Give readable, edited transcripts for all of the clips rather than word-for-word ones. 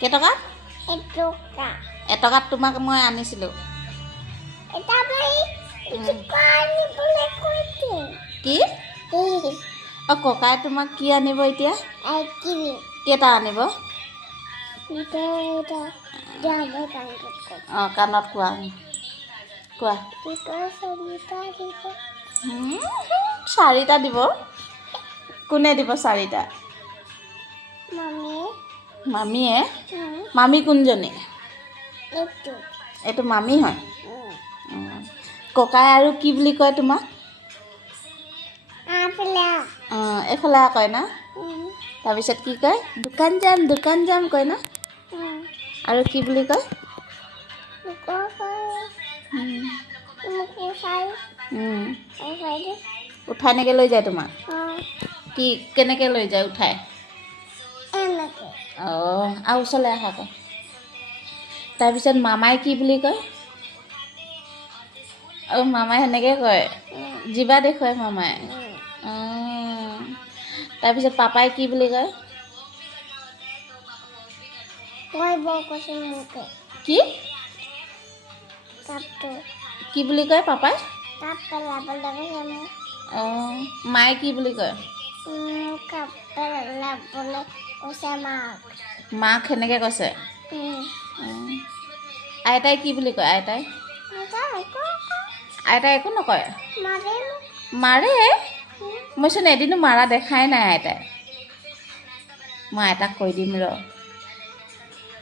কেইটকা? 1 টকা। এটকাত তোমাক মই আনিছিলোঁ। এটা ভাই ইকানি বলে কইতে। কি? এই ককাই তোমাক কি আনিব এতিয়া? আইকিবি। কেইটা আনিব? এটা জানে কাণত কোৱা কোৱা। চাৰিটা দিব। কোনে দিব 4টা? মামীয়ে? মামী কোনজনী? এইটো মামী হয়। ককাই আৰু কি বুলি কয় তোমাক? এইফালে কয় না? তাৰপিছত কি কয়? দোকান যাম কয় না? আৰু কি বুলি কয়? উঠাই নেকে লৈ যায় তোমাক? কি কেনেকৈ লৈ যায় উঠাই? আৰু ওচৰলৈ আহা আকৌ। তাৰপিছত মামাই কি বুলি কয়? মামাই সেনেকৈ কয়? জিভা দেখুৱাই মামাই? তাৰপিছত পাপাই কি বুলি কয়? কি কি বুলি কয় পাপাই? মায়ে কি বুলি কয়? মাক সেনেকৈ কৈছে? আইতাই কি বুলি কয়? আইতাই একো নকয়? মাৰে? মইচোন এদিনো মাৰা দেখাই নাই আইতাই। মই আইতাক কৈ দিম ৰ।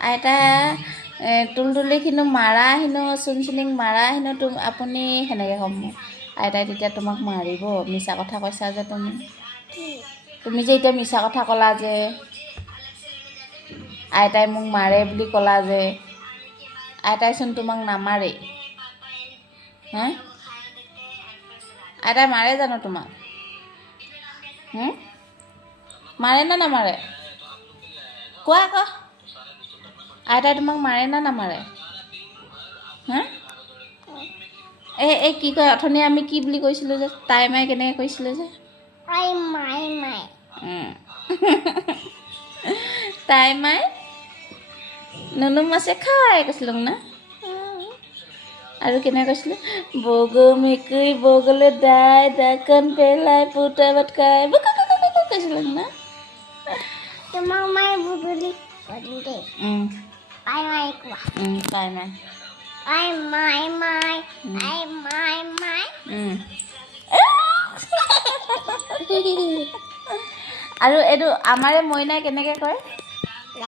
আইতা তুলতুলিখিনো মাৰা হেনো, চুনচুনিক মাৰা হেনো আপুনি সেনেকৈ ক'ম মই। আইতাই তেতিয়া তোমাক মাৰিব। মিছা কথা কৈছা যে তুমি যে এতিয়া মিছা কথা ক'লা যে আইতাই মোক মাৰে বুলি ক'লা যে, আইতাইচোন তোমাক নামাৰে। হা? আইতাই মাৰে জানো তোমাক? মাৰে নে নামাৰে? কোৱা আকৌ। আইতাই তোমাক মাৰে নে নামাৰে? হা? এই কি কয়, অথনি আমি কি বুলি কৈছিলোঁ যে, তাই মায়ে কেনেকৈ কৈছিলোঁ যে? তাই মায়ে নুনু মাছে খাই কৈছিলোঁ না? আৰু কেনেকৈ কৈছিলোঁ? বগৌ মেকুৰী বগলৈ দাকণ পেলাই পুতা ভাত খাই কৈছিলোঁ না? তোমাক মায়ে বুদলি দে। আই মাই কোৱা। তাই মাই আৰু এইটো আমাৰে মইনাই কেনেকৈ কয়?